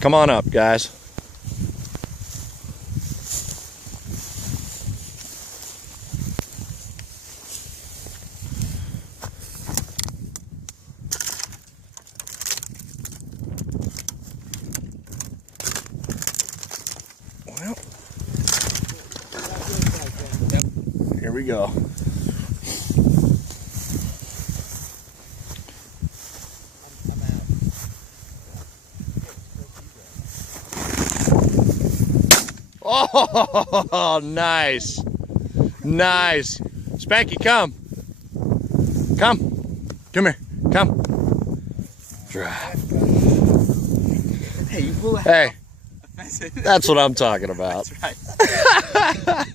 Come on up, guys. Well, yep. Here we go. Oh, nice. Nice. Spanky, come. Come. Come here. Come. Hey, you pull Hey, that's what I'm talking about. That's right.